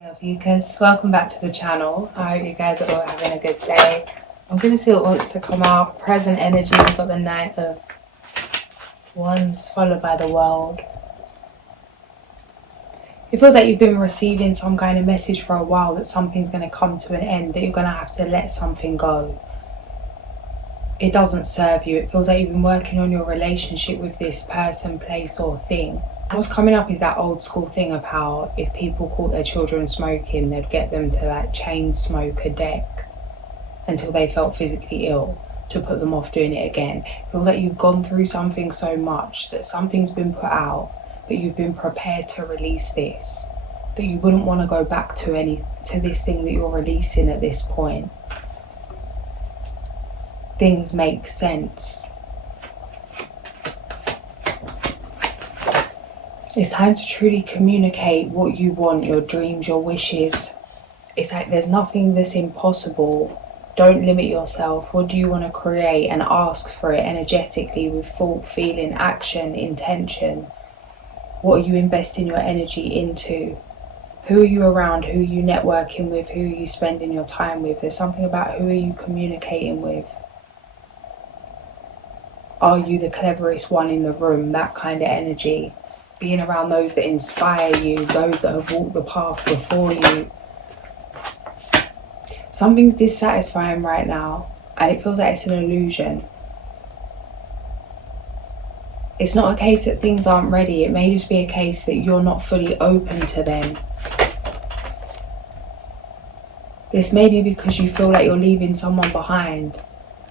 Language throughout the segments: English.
Ophiuchus, welcome back to the channel. I hope you guys are all having a good day. I'm going to see what wants to come out. Present energy, we've got the Knight of Wands followed by the World. It feels like you've been receiving some kind of message for a while that something's going to come to an end, that you're going to have to let something go. It doesn't serve you. It feels like you've been working on your relationship with this person, place or thing. What's coming up is that old school thing of how if people caught their children smoking, they'd get them to like chain smoke a deck until they felt physically ill to put them off doing it again. It feels like you've gone through something so much that something's been put out, but you've been prepared to release this, that you wouldn't want to go back to this thing that you're releasing at this point. Things make sense. It's time to truly communicate what you want, your dreams, your wishes. It's like there's nothing that's impossible. Don't limit yourself. What do you want to create? And ask for it energetically with thought, feeling, action, intention. What are you investing your energy into? Who are you around? Who are you networking with? Who are you spending your time with? There's something about who are you communicating with. Are you the cleverest one in the room? That kind of energy. Being around those that inspire you, those that have walked the path before you. Something's dissatisfying right now, and it feels like it's an illusion. It's not a case that things aren't ready. It may just be a case that you're not fully open to them. This may be because you feel like you're leaving someone behind.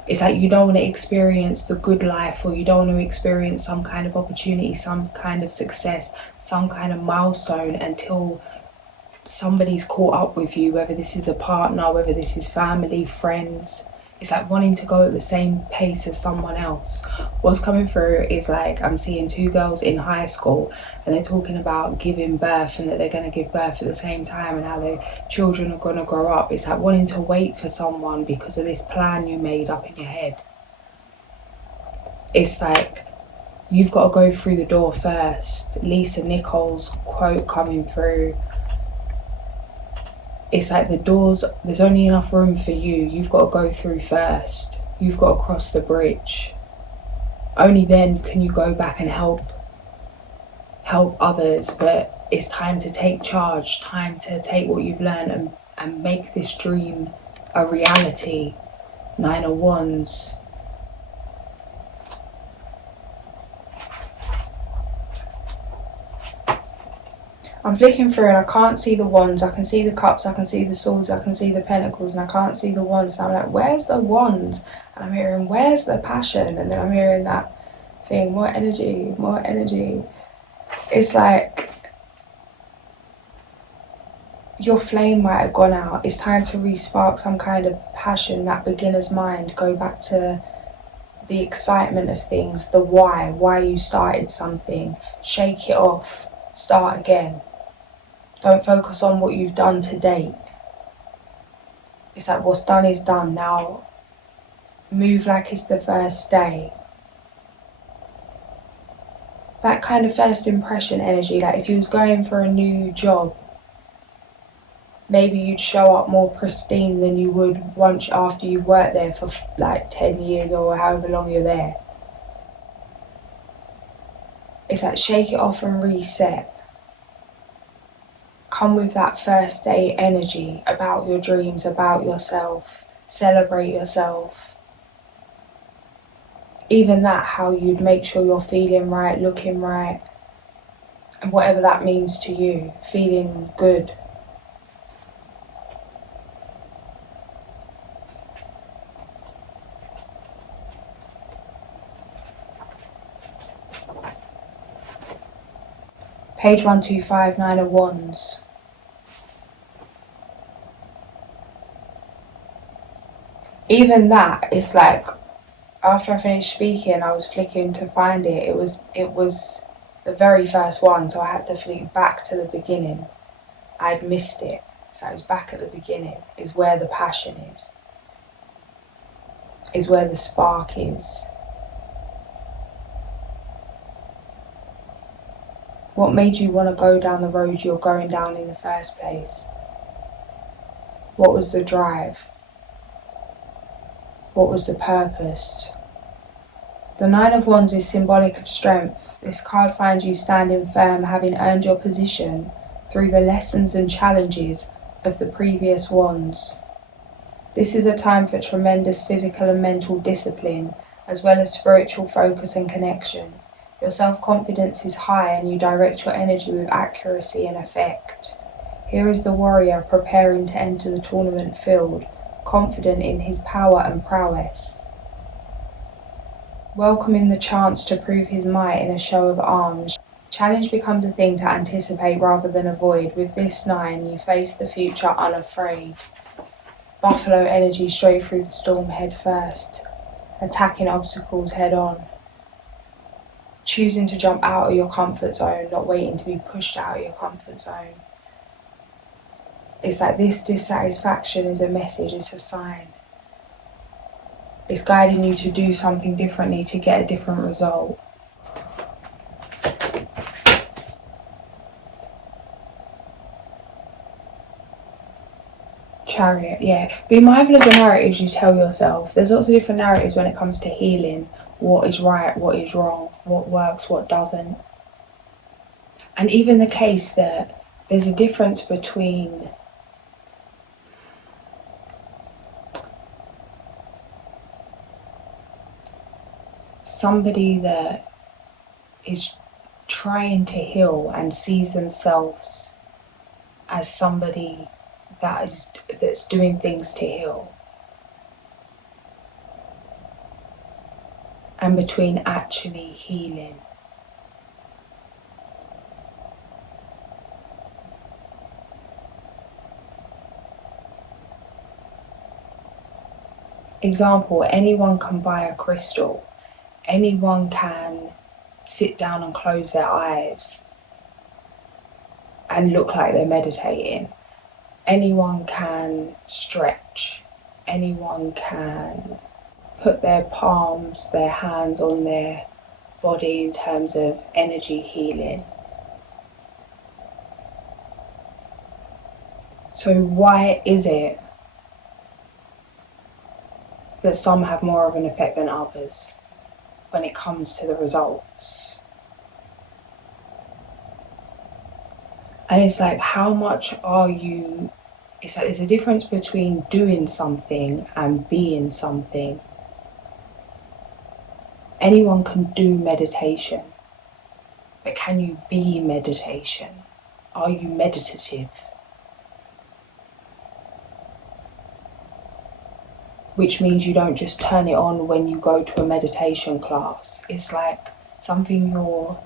It's like you don't want to experience the good life, or you don't want to experience some kind of opportunity, some kind of success, some kind of milestone until somebody's caught up with you, whether this is a partner, whether this is family, friends. It's like wanting to go at the same pace as someone else. What's coming through is like I'm seeing two girls in high school and they're talking about giving birth and that they're going to give birth at the same time and how their children are going to grow up. It's like wanting to wait for someone because of this plan you made up in your head. It's like you've got to go through the door first. Lisa Nichols' quote coming through. It's like the doors, there's only enough room for you. You've got to go through first. You've got to cross the bridge. Only then can you go back and help others. But it's time to take charge, time to take what you've learned and make this dream a reality. 9 of Wands. I'm flicking through and I can't see the wands. I can see the cups, I can see the swords, I can see the pentacles, and I can't see the wands. And I'm like, where's the wands? And I'm hearing, where's the passion? And then I'm hearing that thing, more energy, more energy. It's like your flame might have gone out. It's time to re-spark some kind of passion, that beginner's mind. Go back to the excitement of things, the why you started something. Shake it off, start again. Don't focus on what you've done to date. It's like what's done is done. Now move like it's the first day. That kind of first impression energy, like if you was going for a new job, maybe you'd show up more pristine than you would once after you've worked there for like 10 years or however long you're there. It's like shake it off and reset. Come with that first day energy about your dreams, about yourself. Celebrate yourself. Even that, how you'd make sure you're feeling right, looking right, and whatever that means to you, feeling good. Page 125, 9 of Wands. Even that, it's like, after I finished speaking, I was flicking to find it. It was the very first one, so I had to flick back to the beginning. I'd missed it, so I was back at the beginning. Is where the passion is where the spark is. What made you want to go down the road you're going down in the first place? What was the drive? What was the purpose? The Nine of Wands is symbolic of strength. This card finds you standing firm, having earned your position through the lessons and challenges of the previous wands. This is a time for tremendous physical and mental discipline, as well as spiritual focus and connection. Your self-confidence is high and you direct your energy with accuracy and effect. Here is the warrior preparing to enter the tournament field, confident in his power and prowess, welcoming the chance to prove his might in a show of arms. Challenge becomes a thing to anticipate rather than avoid. With this 9, you face the future unafraid. Buffalo energy straight through the storm head first, attacking obstacles head on. Choosing to jump out of your comfort zone, not waiting to be pushed out of your comfort zone. It's like this dissatisfaction is a message, it's a sign. It's guiding you to do something differently to get a different result. Chariot, yeah. Be mindful of the narratives you tell yourself. There's lots of different narratives when it comes to healing. What is right, what is wrong, what works, what doesn't. And even the case that there's a difference between somebody that is trying to heal and sees themselves as somebody that's doing things to heal, and between actually healing. Example, anyone can buy a crystal. Anyone can sit down and close their eyes and look like they're meditating. Anyone can stretch. Anyone can put their palms, their hands on their body in terms of energy healing. So why is it that some have more of an effect than others when it comes to the results? And it's like, how much are you, it's like there's a difference between doing something and being something. Anyone can do meditation, but can you be meditation? Are you meditative? Which means you don't just turn it on when you go to a meditation class. It's like something you're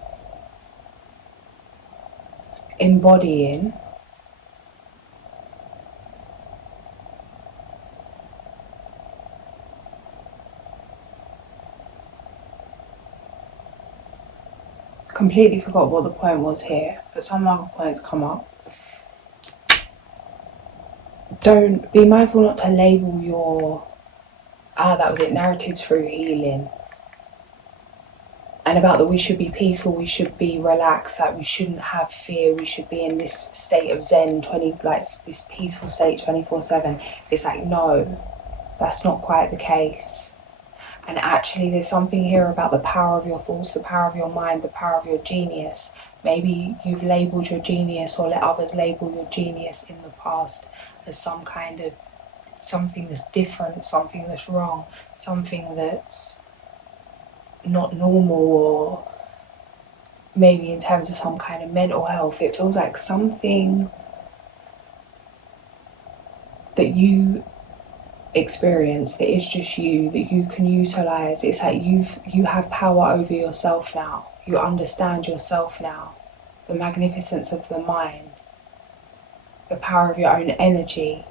embodying, completely forgot what the point was here, but some other points come up. Don't be mindful not to label your that was it, narratives through healing. And about that we should be peaceful, we should be relaxed, like we shouldn't have fear, we should be in this state of Zen, this peaceful state 24/7. It's like, no, that's not quite the case. And actually there's something here about the power of your thoughts, the power of your mind, the power of your genius. Maybe you've labelled your genius or let others label your genius in the past as some kind of something that's different, something that's wrong, something that's not normal, or maybe in terms of some kind of mental health. It feels like something that you experience that is just you, that you can utilize. It's like you have power over yourself now. You understand yourself now, the magnificence of the mind, the power of your own energy.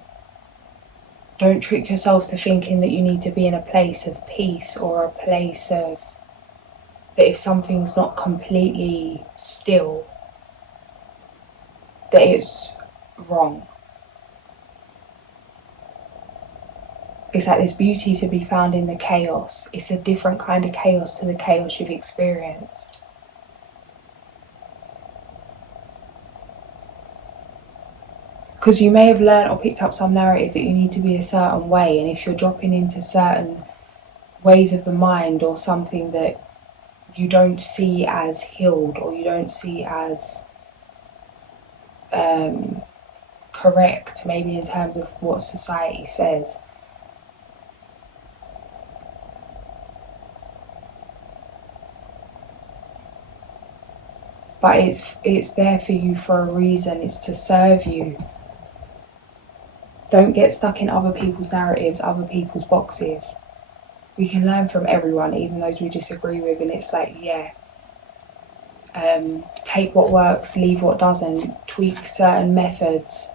Don't trick yourself to thinking that you need to be in a place of peace or a place of that if something's not completely still, that it's wrong. It's like there's beauty to be found in the chaos. It's a different kind of chaos to the chaos you've experienced. Because you may have learned or picked up some narrative that you need to be a certain way, and if you're dropping into certain ways of the mind or something that you don't see as healed or you don't see as correct, maybe in terms of what society says, but it's there for you for a reason. It's to serve you. Don't get stuck in other people's narratives, other people's boxes. We can learn from everyone, even those we disagree with, and it's like, yeah, take what works, leave what doesn't, tweak certain methods.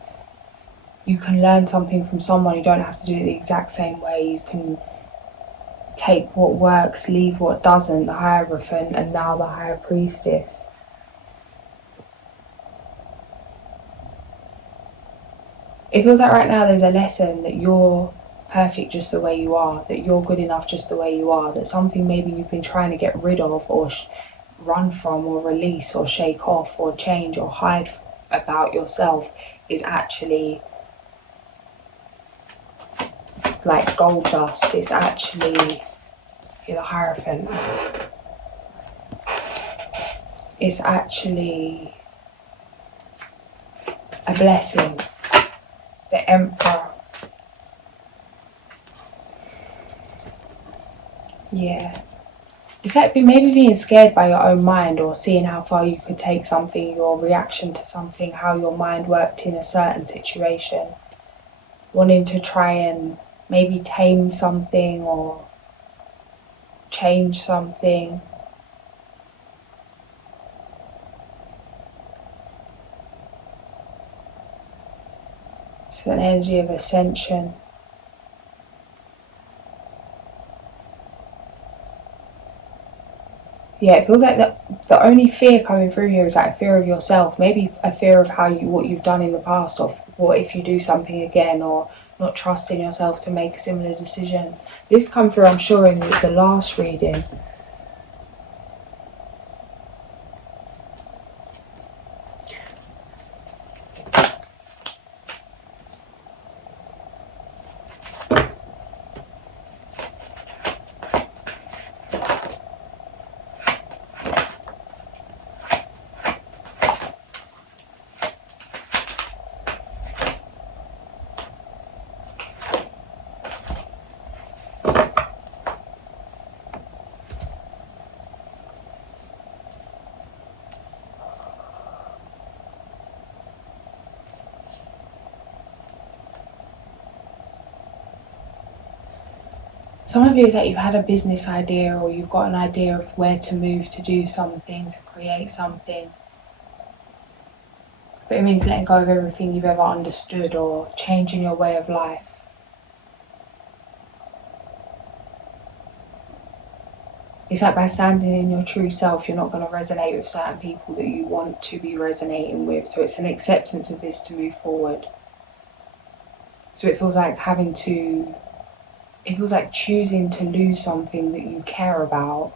You can learn something from someone. You don't have to do it the exact same way. You can take what works, leave what doesn't. The Hierophant and now the High Priestess. It feels like right now there's a lesson that you're perfect just the way you are, that you're good enough just the way you are, that something maybe you've been trying to get rid of or run from or release or shake off or change or hide about yourself is actually like gold dust. It's actually, you're the Hierophant, it's actually a blessing. The Emperor. Yeah. It's like maybe being scared by your own mind, or seeing how far you could take something, your reaction to something, how your mind worked in a certain situation. Wanting to try and maybe tame something or change something. It's an energy of ascension. Yeah, it feels like the only fear coming through here is like a fear of yourself, maybe a fear of what you've done in the past, or what if you do something again, or not trusting yourself to make a similar decision. This come through, I'm sure, in the last reading. Some of you is that you've had a business idea, or you've got an idea of where to move to do something, to create something. But it means letting go of everything you've ever understood or changing your way of life. It's like by standing in your true self, you're not going to resonate with certain people that you want to be resonating with. So it's an acceptance of this to move forward. So it feels like it feels like choosing to lose something that you care about.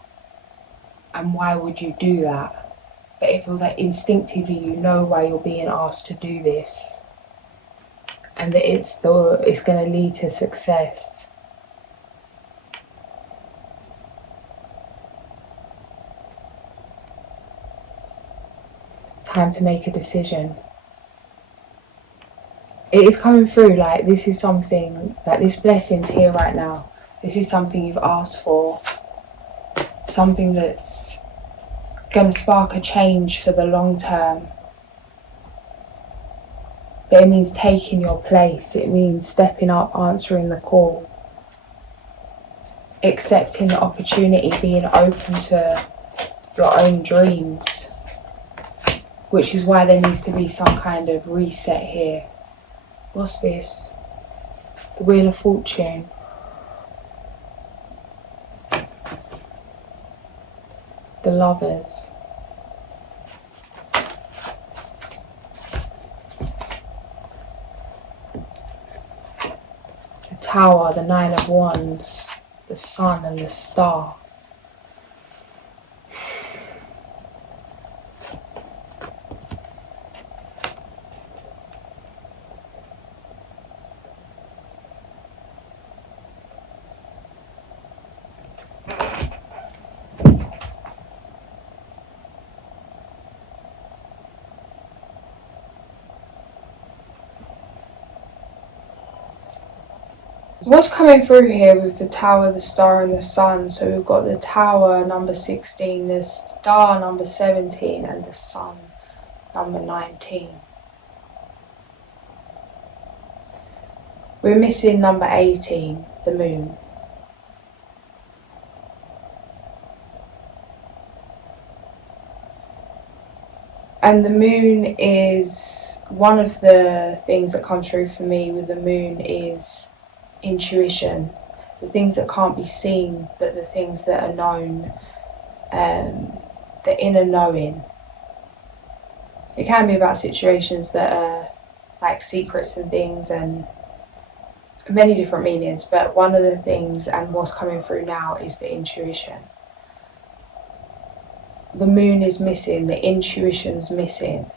And why would you do that? But it feels like instinctively you know why you're being asked to do this. And that it's going to lead to success. Time to make a decision. It is coming through like this is something, like this blessing's here right now. This is something you've asked for. Something that's going to spark a change for the long term. But it means taking your place. It means stepping up, answering the call. Accepting the opportunity, being open to your own dreams. Which is why there needs to be some kind of reset here. What's this? The Wheel of Fortune. The Lovers. The Tower, the Nine of Wands, the Sun and the Star. What's coming through here with the Tower, the Star and the Sun? So we've got the Tower number 16, the Star number 17 and the Sun number 19. We're missing number 18, the Moon. And the Moon is one of the things that comes through for me with the Moon is intuition, the things that can't be seen, but the things that are known, the inner knowing. It can be about situations that are like secrets and things and many different meanings, but one of the things and what's coming through now is the intuition. The Moon is missing, the intuition's missing.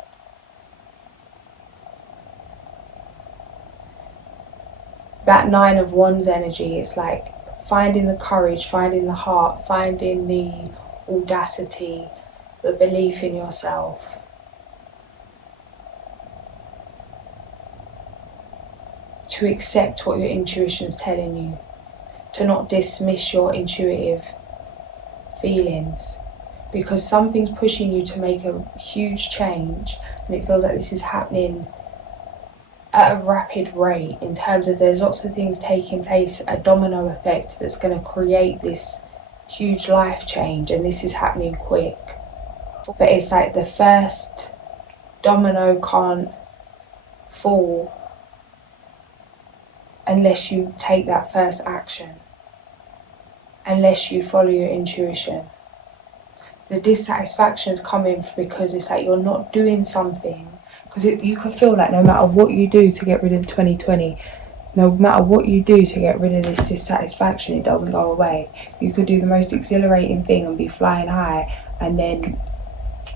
That Nine of Wands energy is like finding the courage, finding the heart, finding the audacity, the belief in yourself. To accept what your intuition's telling you. To not dismiss your intuitive feelings. Because something's pushing you to make a huge change and it feels like this is happening at a rapid rate in terms of there's lots of things taking place, a domino effect that's going to create this huge life change, and this is happening quick. But it's like the first domino can't fall unless you take that first action, unless you follow your intuition. The dissatisfaction's coming because it's like you're not doing something. Because you can feel like no matter what you do to get rid of 2020, no matter what you do to get rid of this dissatisfaction, it doesn't go away. You could do the most exhilarating thing and be flying high, and then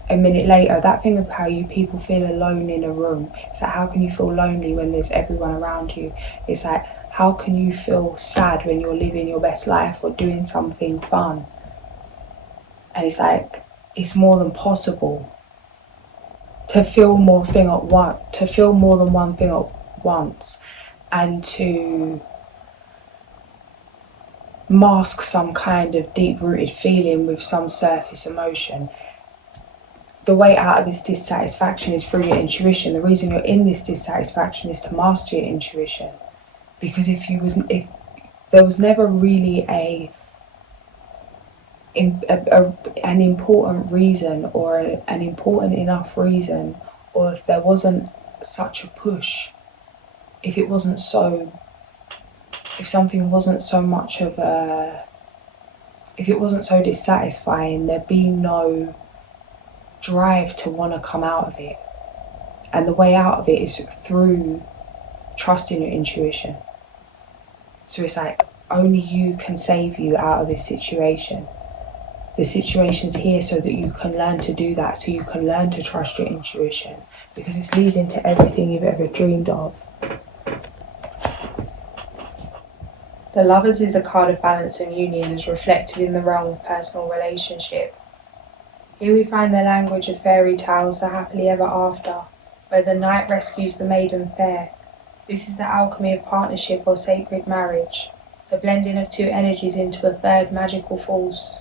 a minute later, that thing of how you people feel alone in a room. It's like, how can you feel lonely when there's everyone around you? It's like, how can you feel sad when you're living your best life or doing something fun? And it's like, it's more than possible to feel more than one thing at once, and to mask some kind of deep-rooted feeling with some surface emotion. The way out of this dissatisfaction is through your intuition. The reason you're in this dissatisfaction is to master your intuition. Because if there was never really an important reason or an important enough reason, or if there wasn't such a push, if something wasn't so much of if it wasn't so dissatisfying, there'd be no drive to want to come out of it. And the way out of it is through trusting your intuition. So it's like, only you can save you out of this situation. The situation's here so that you can learn to do that, so you can learn to trust your intuition, because it's leading to everything you've ever dreamed of. The Lovers is a card of balance and union as reflected in the realm of personal relationship. Here we find the language of fairy tales, the happily ever after, where the knight rescues the maiden fair. This is the alchemy of partnership or sacred marriage, the blending of two energies into a third magical force.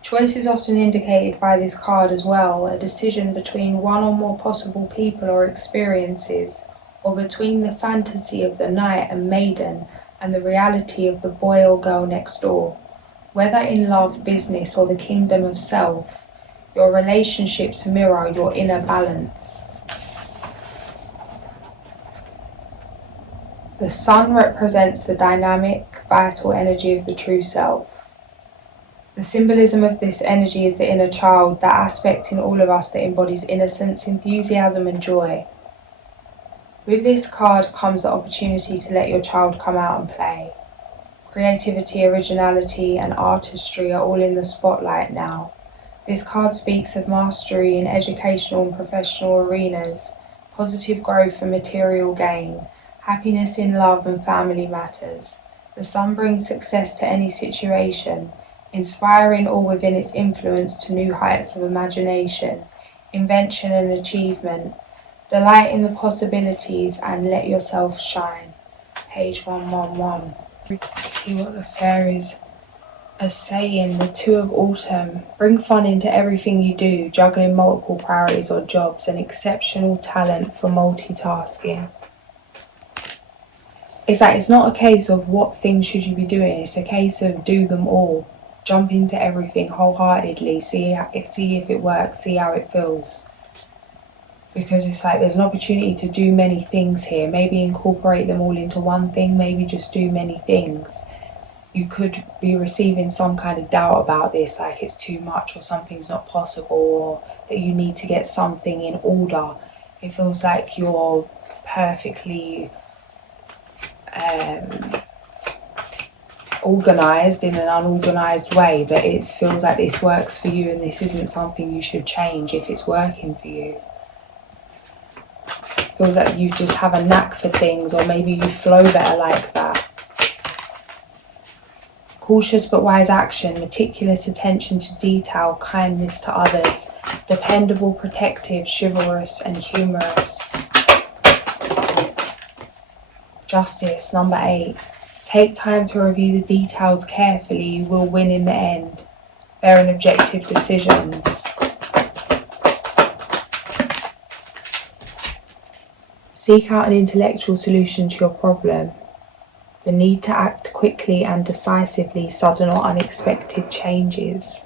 Choice is often indicated by this card as well, a decision between one or more possible people or experiences, or between the fantasy of the knight and maiden and the reality of the boy or girl next door. Whether in love, business, or the kingdom of self, your relationships mirror your inner balance. The sun represents the dynamic, vital energy of the true self. The symbolism of this energy is the inner child, that aspect in all of us that embodies innocence, enthusiasm and joy. With this card comes the opportunity to let your child come out and play. Creativity, originality and artistry are all in the spotlight now. This card speaks of mastery in educational and professional arenas, positive growth and material gain, happiness in love and family matters. The sun brings success to any situation, inspiring all within its influence to new heights of imagination, invention and achievement. Delight in the possibilities and let yourself shine. Page 111. See what the fairies are saying. The Two of Autumn. Bring fun into everything you do, juggling multiple priorities or jobs, an exceptional talent for multitasking. It's like, it's not a case of what things should you be doing, it's a case of do them all. Jump into everything wholeheartedly, see if it works, see how it feels. Because it's like there's an opportunity to do many things here. Maybe incorporate them all into one thing, maybe just do many things. You could be receiving some kind of doubt about this, like it's too much or something's not possible, or that you need to get something in order. It feels like you're perfectly organised in an unorganised way, but it feels like this works for you and this isn't something you should change if it's working for you. It feels like you just have a knack for things, or maybe you flow better like that. Cautious but wise action, meticulous attention to detail, kindness to others, dependable, protective, chivalrous and humorous. Justice, number 8. Take time to review the details carefully, you will win in the end. Fair and objective decisions. Seek out an intellectual solution to your problem. The need to act quickly and decisively, sudden or unexpected changes.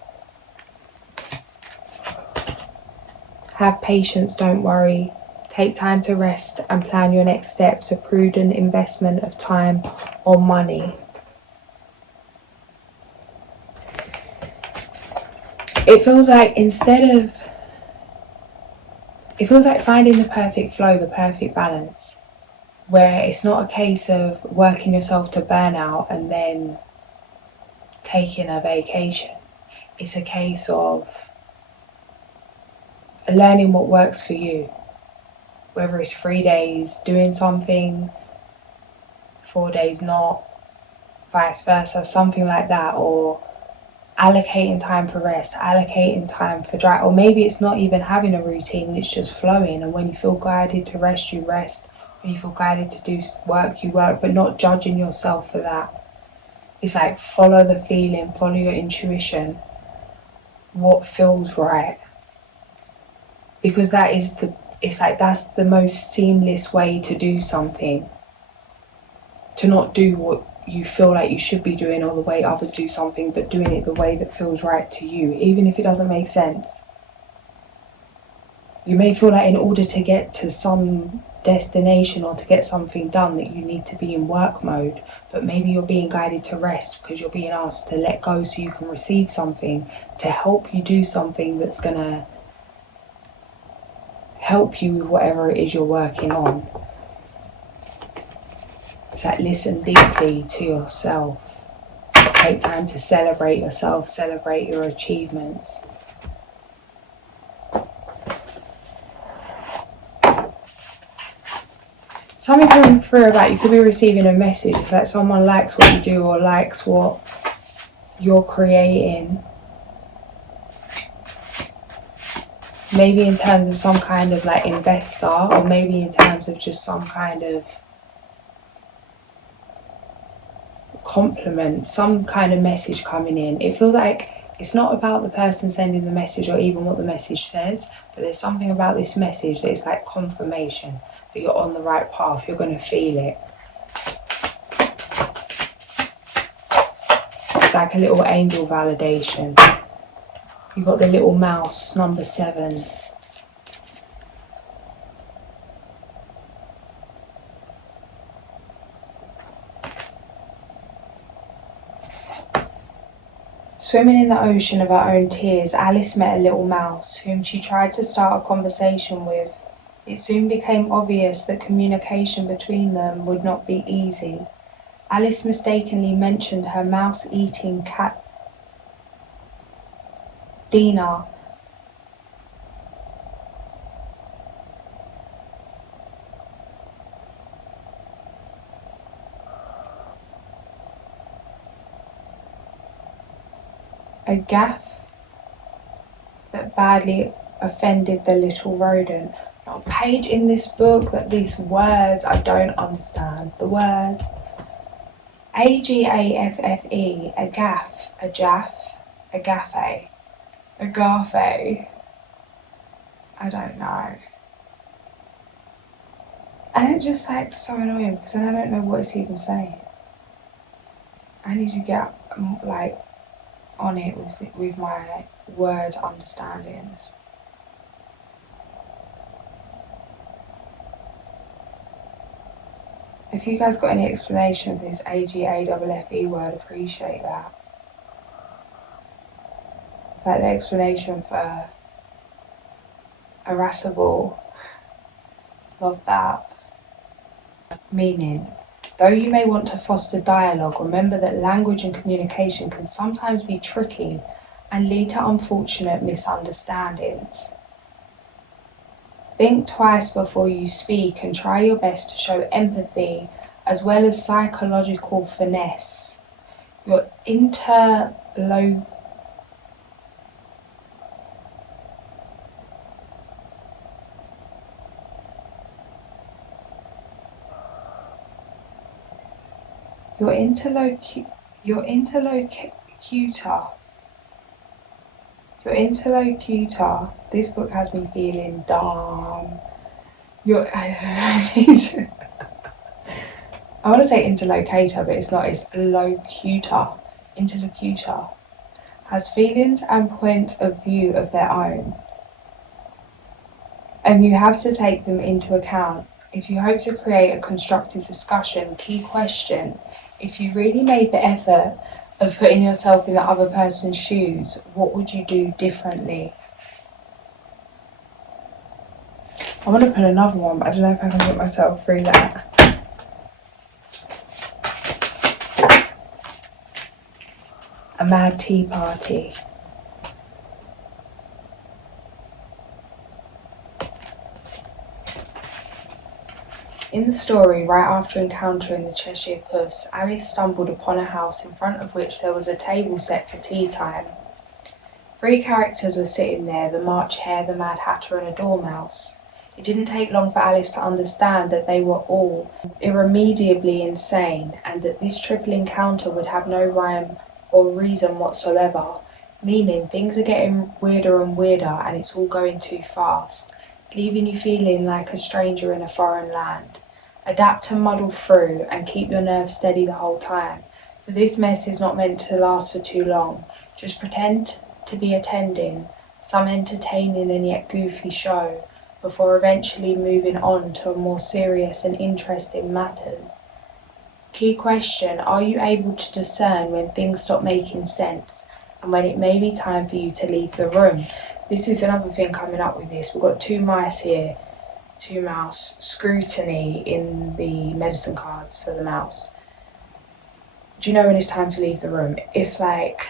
Have patience, don't worry. Take time to rest and plan your next steps, a prudent investment of time or money. It feels like finding the perfect flow, the perfect balance, where it's not a case of working yourself to burnout and then taking a vacation. It's a case of learning what works for you. Whether it's 3 days doing something, 4 days not, vice versa, something like that, or allocating time for rest, allocating time for drive, or maybe it's not even having a routine, it's just flowing, and when you feel guided to rest, you rest, when you feel guided to do work, you work, but not judging yourself for that. It's like follow the feeling, follow your intuition, what feels right, because that's the most seamless way to do something. To not do what you feel like you should be doing or the way others do something, but doing it the way that feels right to you, even if it doesn't make sense. You may feel like in order to get to some destination or to get something done that you need to be in work mode, but maybe you're being guided to rest because you're being asked to let go so you can receive something to help you do something that's going to help you with whatever it is you're working on. It's like listen deeply to yourself. Take time to celebrate yourself, celebrate your achievements. Something's coming through about you could be receiving a message. It's like someone likes what you do or likes what you're creating. Maybe in terms of some kind of like investor, or maybe in terms of just some kind of compliment, some kind of message coming in. It feels like it's not about the person sending the message or even what the message says, but there's something about this message that is like confirmation that you're on the right path, you're going to feel it. It's like a little angel validation. You've got the little mouse, number 7. Swimming in the ocean of her own tears, Alice met a little mouse, whom she tried to start a conversation with. It soon became obvious that communication between them would not be easy. Alice mistakenly mentioned her mouse-eating cat, Dina. A gaffe that badly offended the little rodent. Not a page in this book that these words I don't understand. The words. Agaffe, Agaffe, I don't know. And it's just like so annoying because then I don't know what it's even saying. I need to get like on it with my word understandings. If you guys got any explanation for this AGAFFE word, appreciate that. Like the explanation for irascible, love that. Meaning, though you may want to foster dialogue, remember that language and communication can sometimes be tricky and lead to unfortunate misunderstandings. Think twice before you speak and try your best to show empathy as well as psychological finesse. Your interlocutor this book has me feeling dumb. I want to say interlocutor, but it's not, it's locutor. Interlocutor has feelings and points of view of their own, and you have to take them into account. If you hope to create a constructive discussion, key question: if you really made the effort of putting yourself in the other person's shoes, what would you do differently? I want to put another one, but I don't know if I can get myself through that. A mad tea party. In the story, right after encountering the Cheshire Puss, Alice stumbled upon a house in front of which there was a table set for tea time. 3 characters were sitting there, the March Hare, the Mad Hatter and a Dormouse. It didn't take long for Alice to understand that they were all irremediably insane and that this triple encounter would have no rhyme or reason whatsoever, meaning things are getting weirder and weirder and it's all going too fast, leaving you feeling like a stranger in a foreign land. Adapt and muddle through and keep your nerves steady the whole time, for this mess is not meant to last for too long. Just pretend to be attending some entertaining and yet goofy show before eventually moving on to more serious and interesting matters. Key question: are you able to discern when things stop making sense and when it may be time for you to leave the room? This is another thing coming up with this. We've got 2 mice here, 2 mouse, scrutiny in the medicine cards for the mouse. Do you know when it's time to leave the room? It's like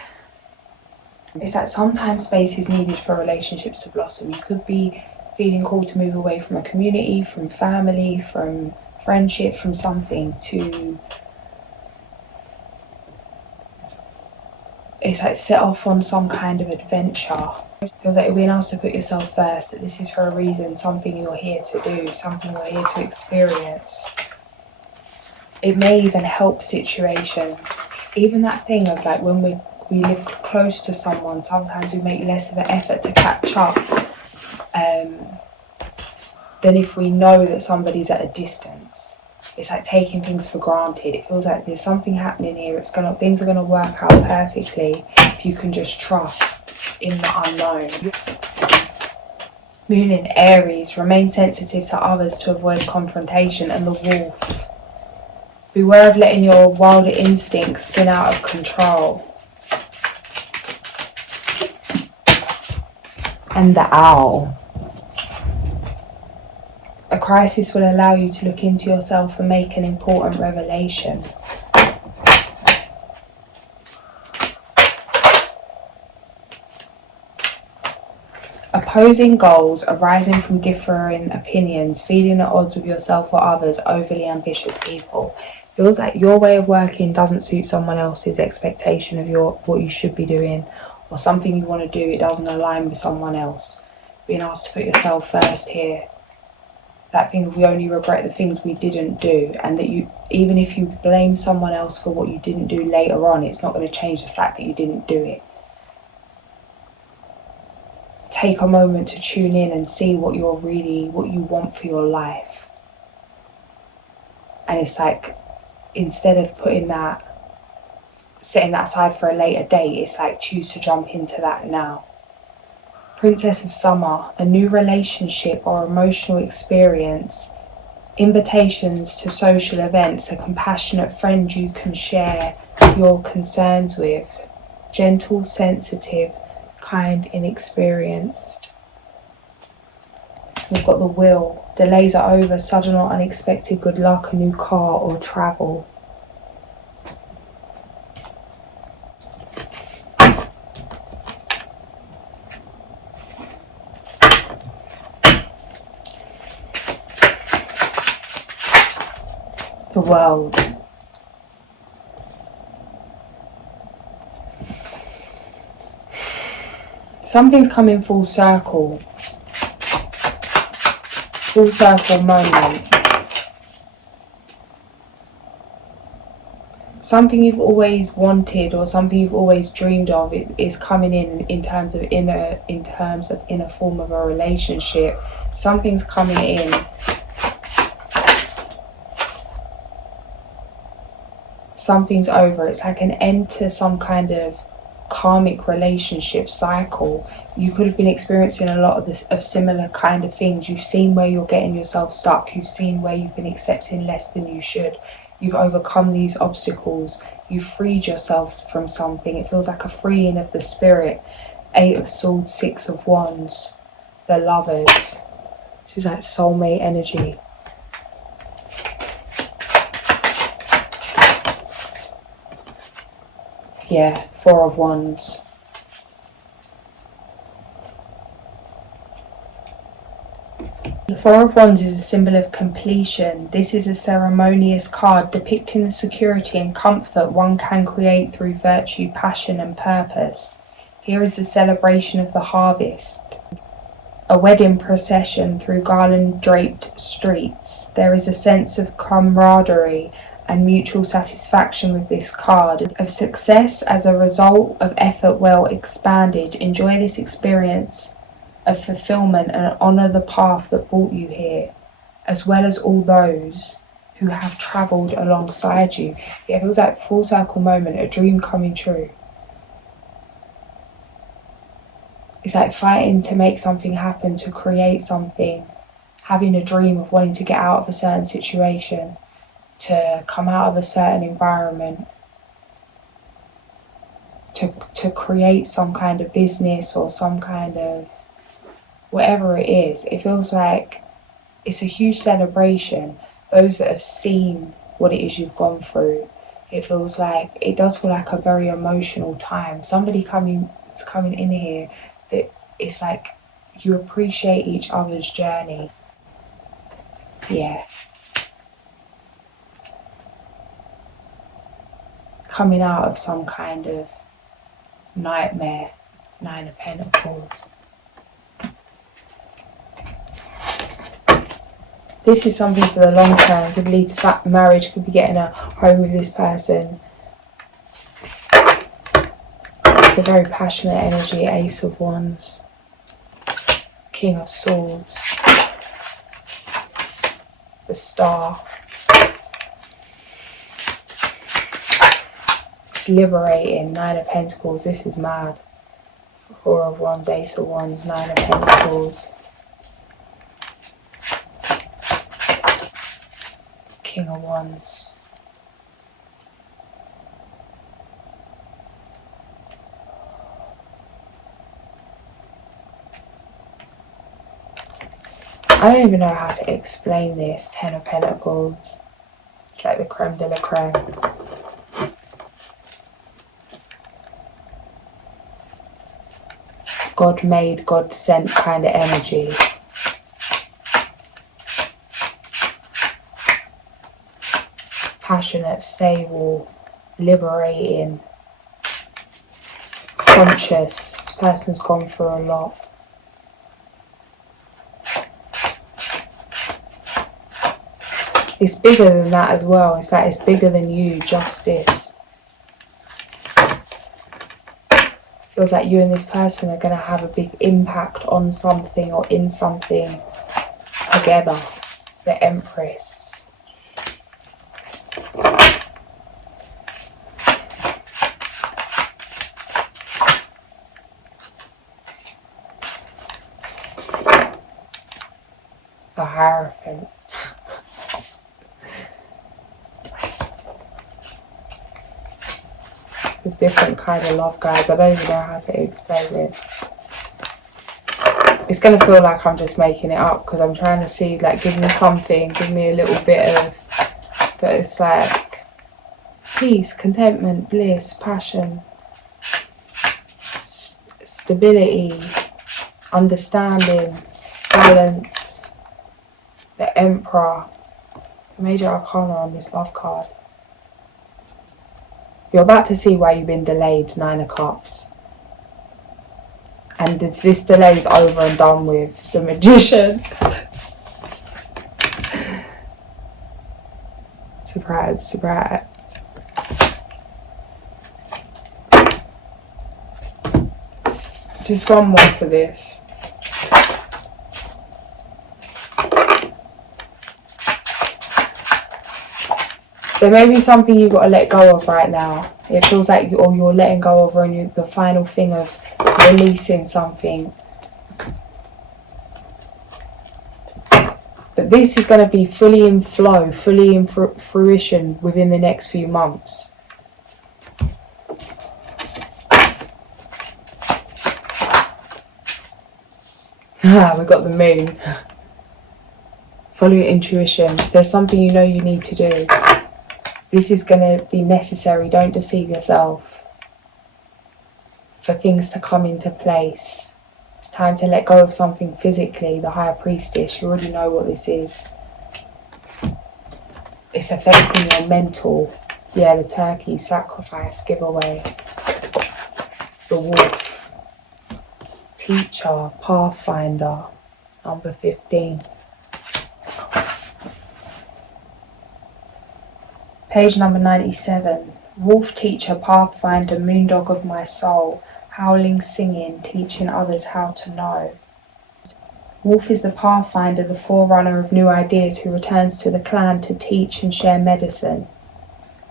sometimes space is needed for relationships to blossom. You could be feeling called to move away from a community, from family, from friendship, from something to, it's like set off on some kind of adventure. It feels like you're being asked to put yourself first, that this is for a reason, something you're here to do, something you're here to experience. It may even help situations. Even that thing of like when we live close to someone, sometimes we make less of an effort to catch up than if we know that somebody's at a distance. It's like taking things for granted. It feels like there's something happening here. Things are gonna work out perfectly if you can just trust in the unknown. Moon in Aries, remain sensitive to others to avoid confrontation. And the Wolf, beware of letting your wilder instincts spin out of control. And the Owl, a crisis will allow you to look into yourself and make an important revelation. Opposing goals arising from differing opinions, feeling at odds with yourself or others, overly ambitious people. Feels like your way of working doesn't suit someone else's expectation of what you should be doing, or something you want to do, it doesn't align with someone else. Being asked to put yourself first here. that thing of we only regret the things we didn't do, and that you, even if you blame someone else for what you didn't do later on, it's not going to change the fact that you didn't do it. Take a moment to tune in and see what you want for your life. And it's like, instead of setting that aside for a later date, it's like, choose to jump into that now. Princess of Summer, a new relationship or emotional experience, invitations to social events, a compassionate friend you can share your concerns with, gentle, sensitive, kind, inexperienced. We've got the Wheel, delays are over, sudden or unexpected good luck, a new car or travel. The World. Something's coming full circle. Full circle moment. Something you've always wanted or something you've always dreamed of is coming in terms of inner form of a relationship. Something's coming in. Something's over. It's like an end to some kind of karmic relationship cycle. You could have been experiencing a lot of similar kind of things. You've seen where you're getting yourself stuck. You've seen where you've been accepting less than you should. You've overcome these obstacles. You've freed yourself from something. It feels like a freeing of the spirit. 8 of Swords, 6 of Wands. The Lovers. This is like soulmate energy. Yeah, 4 of Wands. The 4 of Wands is a symbol of completion. This is a ceremonious card depicting the security and comfort one can create through virtue, passion and purpose. Here is the celebration of the harvest. A wedding procession through garland-draped streets. There is a sense of camaraderie and mutual satisfaction with this card, of success as a result of effort well expanded. Enjoy this experience of fulfillment and honour the path that brought you here, as well as all those who have travelled alongside you. It feels like full circle moment, a dream coming true. It's like fighting to make something happen, to create something, having a dream of wanting to get out of a certain situation, to come out of a certain environment, to create some kind of business or some kind of whatever it is. It feels like it's a huge celebration. Those that have seen what it is you've gone through, it does feel like a very emotional time. Somebody coming in here that it's like you appreciate each other's journey. Yeah. Coming out of some kind of nightmare. 9 of Pentacles. This is something for the long term. Could lead to marriage. Could be getting a home with this person. It's a very passionate energy. Ace of Wands. King of Swords. The Star. It's liberating. 9 of Pentacles. This is mad. 4 of Wands. Ace of Wands. 9 of Pentacles. King of Wands. I don't even know how to explain this. 10 of Pentacles. It's like the creme de la creme. God made, God sent kind of energy. Passionate, stable, liberating, conscious. This person's gone through a lot. It's bigger than that as well. It's like it's bigger than you, justice. Feels like you and this person are going to have a big impact on something or in something together. The Empress. The Hierophant. A different kind of love, guys. I don't even know how to explain it. It's going to feel like I'm just making it up because I'm trying to see, like, give me something, give me a little bit of, but it's like peace, contentment, bliss, passion, stability, understanding, balance, the Emperor, Major Arcana on this love card. You're about to see why you've been delayed, 9 of Cups. And this delay is over and done with. The Magician. Surprise, surprise. Just one more for this. There may be something you've got to let go of right now. It feels like you're letting go of, or the final thing of releasing something. But this is going to be fully in flow, fully in fruition within the next few months. We've got the Moon. Follow your intuition. There's something you know you need to do. This is going to be necessary. Don't deceive yourself. For things to come into place. It's time to let go of something physically. The High Priestess. You already know what this is. It's affecting your mental. Yeah, the turkey, sacrifice, giveaway. The Wolf. Teacher, Pathfinder. Number 15. Page number 97. Wolf, teacher, pathfinder, moondog of my soul, howling, singing, teaching others how to know. Wolf is the pathfinder, the forerunner of new ideas who returns to the clan to teach and share medicine.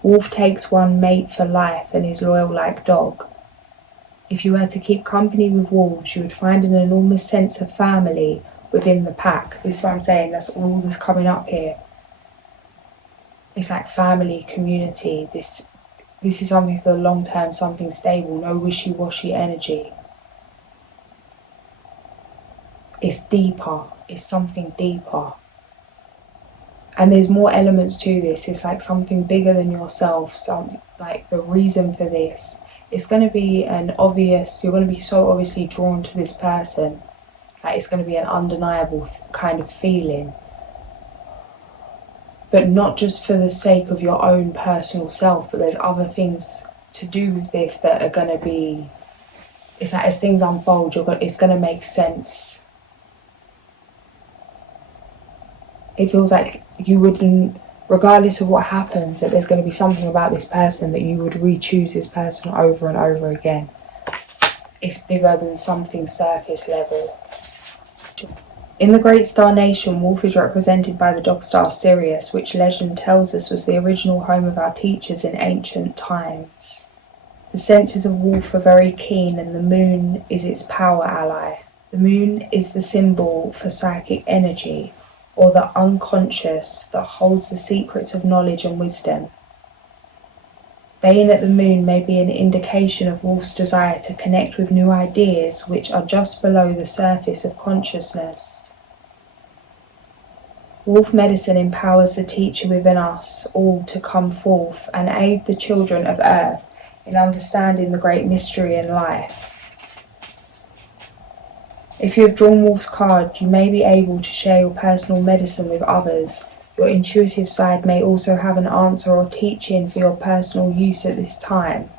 Wolf takes one mate for life and is loyal like dog. If you were to keep company with wolves, you would find an enormous sense of family within the pack. This is what I'm saying, that's all that's coming up here. It's like family, community. This is something for the long term, something stable, no wishy-washy energy. It's deeper, it's something deeper. And there's more elements to this. It's like something bigger than yourself, like the reason for this. It's going to be you're going to be so obviously drawn to this person. Like it's going to be an undeniable kind of feeling. But not just for the sake of your own personal self, but there's other things to do with this that are going to be, it's like as things unfold, it's going to make sense. It feels like you wouldn't, regardless of what happens, that there's going to be something about this person that you would re-choose this person over and over again. It's bigger than something surface level. In the great star nation, Wolf is represented by the dog star Sirius, which legend tells us was the original home of our teachers in ancient times. The senses of Wolf are very keen, and the moon is its power ally. The moon is the symbol for psychic energy, or the unconscious that holds the secrets of knowledge and wisdom. Baying at the moon may be an indication of Wolf's desire to connect with new ideas which are just below the surface of consciousness. Wolf medicine empowers the teacher within us all to come forth and aid the children of Earth in understanding the great mystery in life. If you have drawn Wolf's card, you may be able to share your personal medicine with others. Your intuitive side may also have an answer or teaching for your personal use at this time.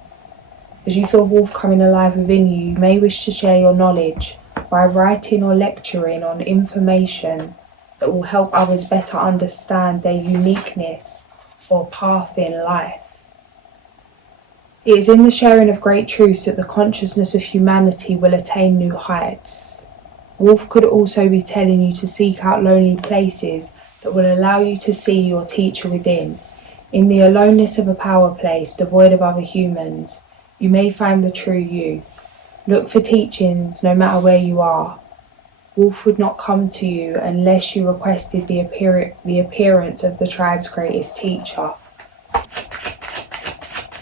As you feel Wolf coming alive within you, you may wish to share your knowledge by writing or lecturing on information that will help others better understand their uniqueness or path in life. It is in the sharing of great truths that the consciousness of humanity will attain new heights. Wolf could also be telling you to seek out lonely places that will allow you to see your teacher within. In the aloneness of a power place devoid of other humans, you may find the true you. Look for teachings no matter where you are. Wolf would not come to you unless you requested the appearance of the tribe's greatest teacher.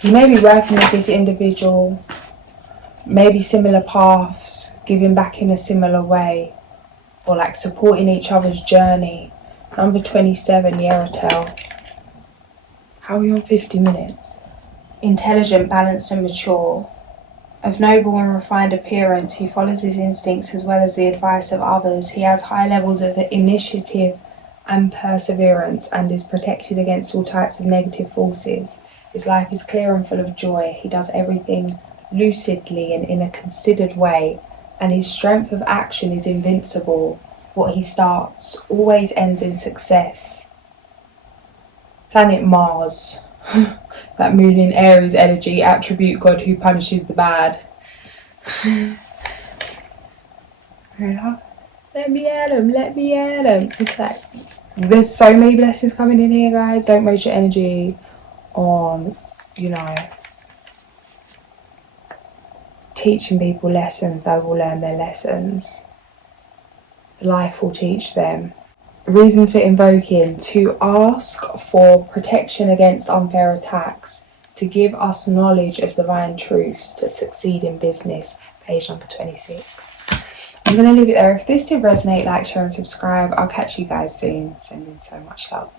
You may be working with this individual, maybe similar paths, giving back in a similar way, or like supporting each other's journey. Number 27, Hereticá. How are we on 50 minutes? Intelligent, balanced and mature. Of noble and refined appearance, he follows his instincts as well as the advice of others. He has high levels of initiative and perseverance and is protected against all types of negative forces. His life is clear and full of joy. He does everything lucidly and in a considered way, and his strength of action is invincible. What he starts always ends in success. Planet Mars. That moon in Aries energy, attribute God who punishes the bad. Let me at him, let me at him. It's like, there's so many blessings coming in here, guys. Don't waste your energy on, teaching people lessons. They will learn their lessons. Life will teach them. Reasons for invoking: to ask for protection against unfair attacks, to give us knowledge of divine truths, to succeed in business. Page number 26. I'm going to leave it there. If this did resonate, like, share and subscribe. I'll catch you guys soon. Sending so much love.